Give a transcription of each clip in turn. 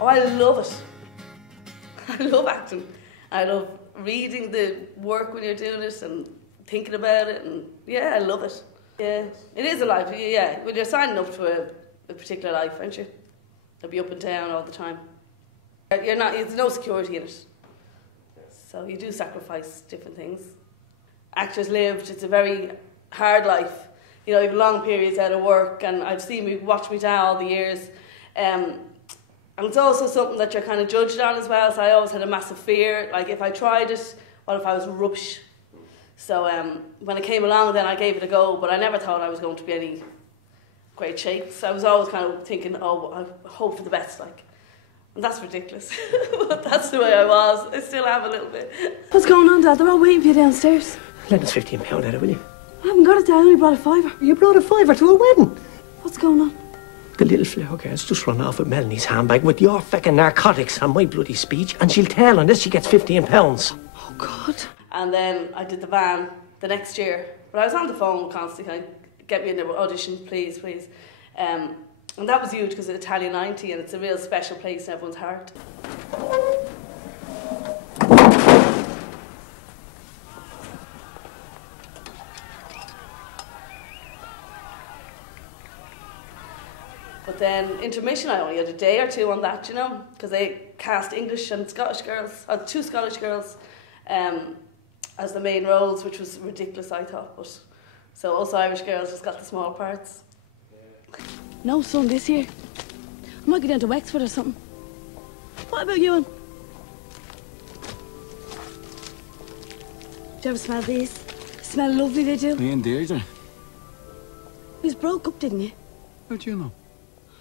Oh, I love it. I love acting. I love reading the work when you're doing it and thinking about it, and yeah, I love it. Yeah, it is a life, yeah. When you're signing up to a particular life, aren't you? You'll be up and down all the time. There's no security in it. So you do sacrifice different things. Actors it's a very hard life. You know, you have long periods out of work, and I've watched me dad all the years. And it's also something that you're kind of judged on as well, so I always had a massive fear. Like, if I tried it, what if I was rubbish? So when it came along, then I gave it a go, but I never thought I was going to be any great shape. So I was always kind of thinking, oh, I hope for the best, like. And that's ridiculous, but that's the way I was. I still have a little bit. What's going on, Dad? They're all waiting for you downstairs. Lend us £15 out of it, will you? I haven't got it, Dad. I only brought a fiver. You brought a fiver to a wedding? What's going on? The little flower girl's just run off with Melanie's handbag with your feckin' narcotics and my bloody speech, and she'll tell unless she gets £15. Oh, God. And then I did the van the next year, but I was on the phone constantly, kind of, get me in the audition, please, please. And that was huge because it's Italian 90 and it's a real special place in everyone's heart. But then intermission, I only had a day or two on that, you know, because they cast English and Scottish girls, 2 Scottish girls as the main roles, which was ridiculous, I thought. But so us Irish girls just got the small parts. No sun this year. I might go down to Wexford or something. What about you? Do you ever smell these? They smell lovely, they do. Me and Deirdre. We broke up, didn't you? How do you know?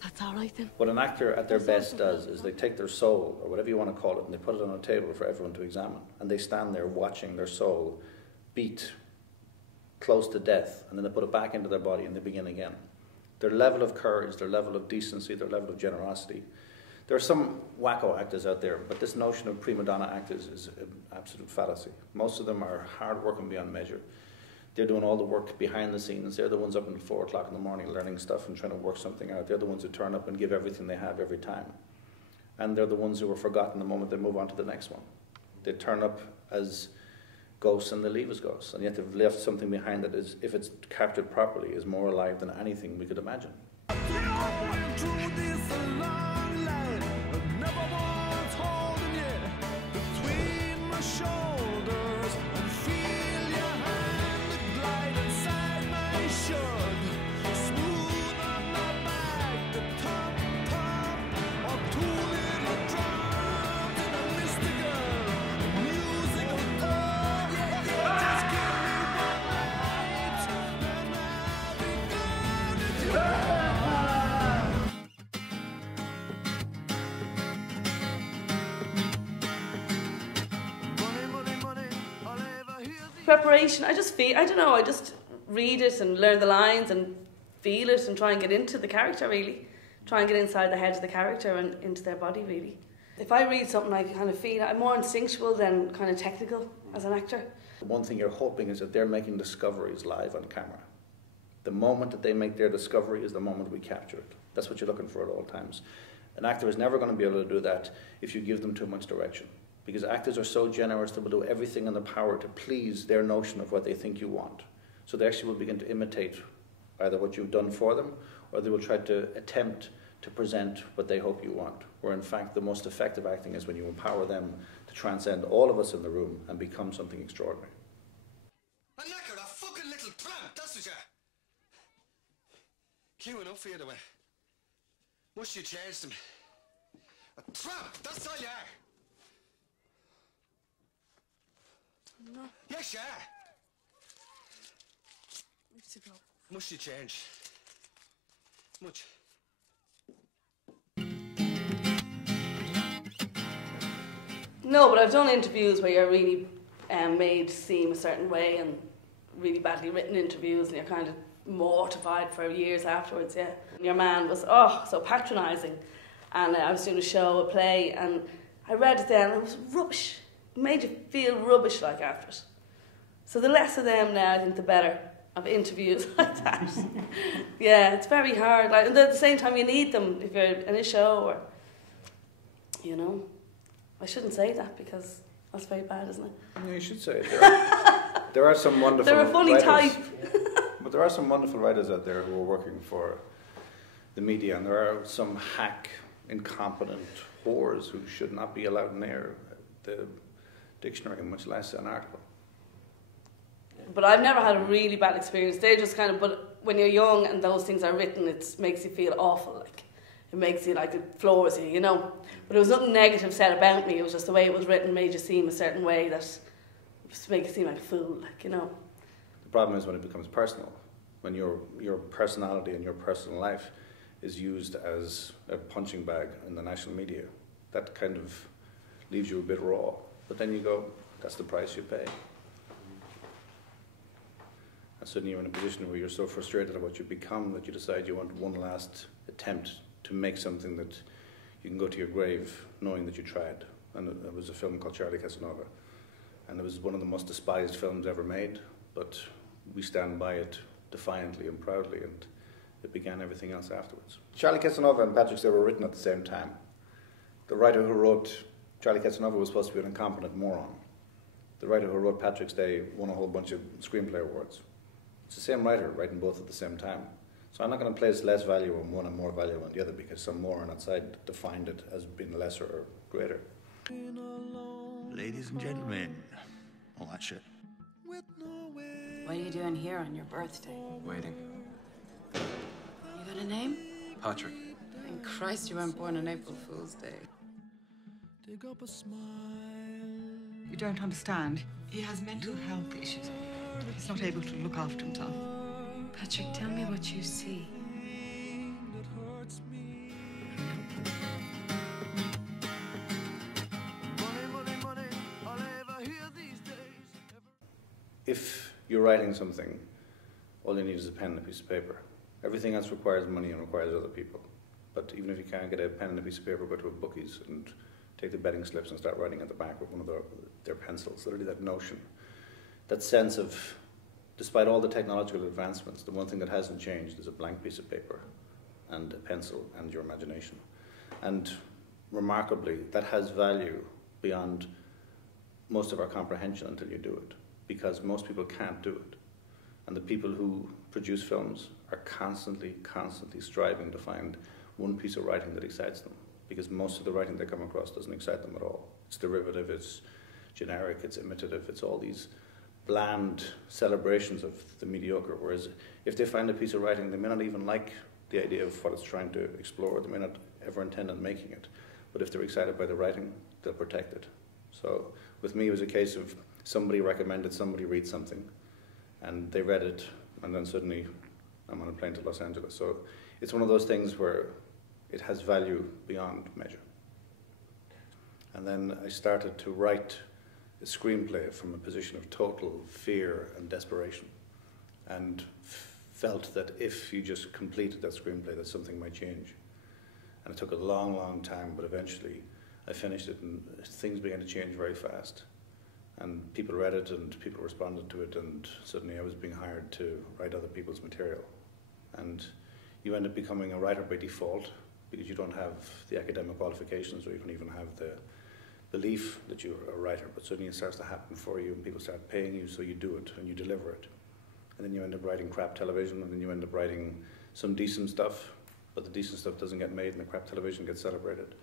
That's all right then. What an actor at their best does is they take their soul, or whatever you want to call it, and they put it on a table for everyone to examine. And they stand there watching their soul beat close to death, and then they put it back into their body and they begin again. Their level of courage, their level of decency, their level of generosity. There are some wacko actors out there, but this notion of prima donna actors is an absolute fallacy. Most of them are hard working beyond measure. They're doing all the work behind the scenes. They're the ones up until 4 o'clock in the morning learning stuff and trying to work something out. They're the ones who turn up and give everything they have every time. And they're the ones who are forgotten the moment they move on to the next one. They turn up as ghosts and they leave as ghosts. And yet they've left something behind that is, if it's captured properly, is more alive than anything we could imagine. Preparation, I don't know, I just read it and learn the lines and feel it and try and get into the character, really. Try and get inside the head of the character and into their body, really. If I read something, I kind of feel I'm more instinctual than kind of technical as an actor. One thing you're hoping is that they're making discoveries live on camera. The moment that they make their discovery is the moment we capture it. That's what you're looking for at all times. An actor is never going to be able to do that if you give them too much direction. Because actors are so generous, they will do everything in their power to please their notion of what they think you want. So they actually will begin to imitate either what you've done for them, or they will try to attempt to present what they hope you want. Where in fact the most effective acting is when you empower them to transcend all of us in the room and become something extraordinary. I'm knackered, a fucking little tramp, that's what you are. Queuing up for you the way. Must you change them? A tramp, that's all you are. No. Yes, you are. Where's to go? Must you change? Much. No, but I've done interviews where you're really made to seem a certain way, and really badly written interviews, and you're kind of mortified for years afterwards, yeah. Your man was, so patronising. And I was doing a show, a play, and I read it then, and it was rubbish. It made you feel rubbish like after it. So the less of them now, I think the better, of interviews like that. Yeah, it's very hard. Like, and at the same time, you need them if you're in a show. You know? I shouldn't say that because that's very bad, isn't it? Yeah, you should say it. There are some wonderful They're a funny writers, type. but there are some wonderful writers out there who are working for the media, and there are some hack, incompetent whores who should not be allowed near the dictionary, much less an article. But I've never had a really bad experience. They just kind of, but when you're young and those things are written, it makes you feel awful. Like it makes you like it floors you, you know. But there was nothing negative said about me. It was just the way it was written made you seem a certain way that just make you seem like a fool, like, you know. The problem is when it becomes personal, when your personality and your personal life is used as a punching bag in the national media. That kind of leaves you a bit raw. But then you go, that's the price you pay. And suddenly you're in a position where you're so frustrated at what you've become that you decide you want one last attempt to make something that you can go to your grave knowing that you tried. And it was a film called Charlie Casanova. And it was one of the most despised films ever made, but we stand by it defiantly and proudly, and it began everything else afterwards. Charlie Casanova and Patrick's Day were written at the same time. The writer who wrote Charlie Casanova was supposed to be an incompetent moron. The writer who wrote Patrick's Day won a whole bunch of screenplay awards. It's the same writer writing both at the same time. So I'm not going to place less value on one and more value on the other because some moron outside defined it as being lesser or greater. Ladies and gentlemen, all that shit. What are you doing here on your birthday? Waiting. You got a name? Patrick. Thank Christ you weren't born on April Fool's Day. You don't understand. He has mental health issues. He's not able to look after himself. Patrick, tell me what you see. If you're writing something, all you need is a pen and a piece of paper. Everything else requires money and requires other people. But even if you can't get a pen and a piece of paper, go to a bookies and take the betting slips and start writing at the back with one of their pencils. Literally that notion, that sense of, despite all the technological advancements, the one thing that hasn't changed is a blank piece of paper and a pencil and your imagination. And remarkably, that has value beyond most of our comprehension until you do it, because most people can't do it. And the people who produce films are constantly striving to find one piece of writing that excites them, because most of the writing they come across doesn't excite them at all. It's derivative, it's generic, it's imitative, it's all these bland celebrations of the mediocre, whereas if they find a piece of writing, they may not even like the idea of what it's trying to explore, they may not ever intend on making it, but if they're excited by the writing, they'll protect it. So with me, it was a case of somebody recommended somebody read something, and they read it, and then suddenly I'm on a plane to Los Angeles. So it's one of those things where it has value beyond measure. And then I started to write a screenplay from a position of total fear and desperation, and felt that if you just completed that screenplay, that something might change. And it took a long time, but eventually I finished it, and things began to change very fast. And people read it, and people responded to it, and suddenly I was being hired to write other people's material. And you end up becoming a writer by default, because you don't have the academic qualifications, or you don't even have the belief that you're a writer, but suddenly it starts to happen for you, and people start paying you, so you do it, and you deliver it. And then you end up writing crap television, and then you end up writing some decent stuff, but the decent stuff doesn't get made, and the crap television gets celebrated.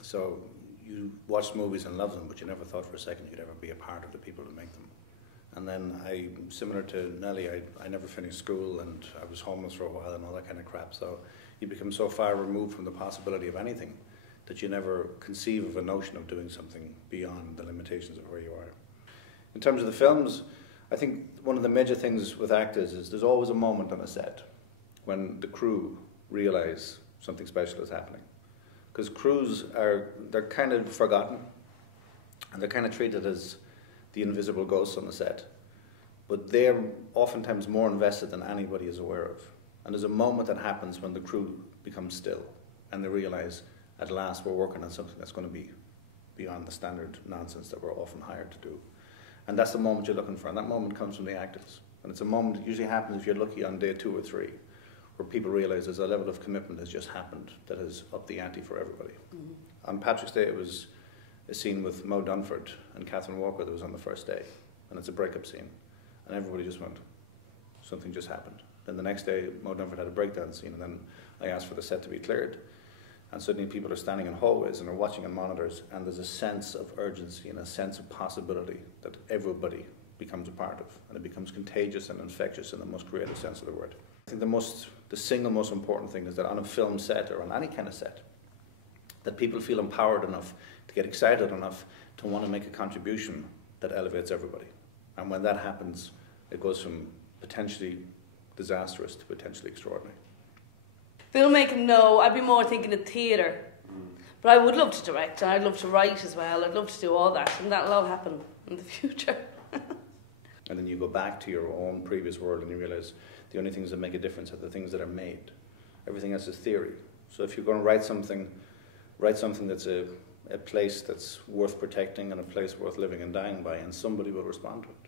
So you watched movies and loved them, but you never thought for a second you'd ever be a part of the people who make them. And then similar to Nelly, I never finished school, and I was homeless for a while and all that kind of crap. So you become so far removed from the possibility of anything that you never conceive of a notion of doing something beyond the limitations of where you are. In terms of the films, I think one of the major things with actors is there's always a moment on a set when the crew realize something special is happening. Because crews they're kind of forgotten, and they're kind of treated as the invisible ghosts on the set. But they're oftentimes more invested than anybody is aware of. And there's a moment that happens when the crew becomes still, and they realize, at last, we're working on something that's going to be beyond the standard nonsense that we're often hired to do. And that's the moment you're looking for, and that moment comes from the actors. And it's a moment that usually happens if you're lucky on day 2 or 3, where people realise there's a level of commitment that's just happened that has upped the ante for everybody. On Patrick's Day, it was a scene with Mo Dunford and Catherine Walker that was on the first day, and it's a breakup scene, and everybody just went, something just happened. Then the next day, Mo Dunford had a breakdown scene, and then I asked for the set to be cleared, and suddenly people are standing in hallways and are watching on monitors, and there's a sense of urgency and a sense of possibility that everybody becomes a part of, and it becomes contagious and infectious in the most creative sense of the word. I think the single most important thing is that on a film set or on any kind of set, that people feel empowered enough to get excited enough to want to make a contribution that elevates everybody. And when that happens, it goes from potentially disastrous to potentially extraordinary. Filmmaking, no. I'd be more thinking of theatre. But I would love to direct, and I'd love to write as well. I'd love to do all that, and that'll all happen in the future. And then you go back to your own previous world and you realise the only things that make a difference are the things that are made. Everything else is theory. So if you're going to write something that's a place that's worth protecting and a place worth living and dying by, and somebody will respond to it.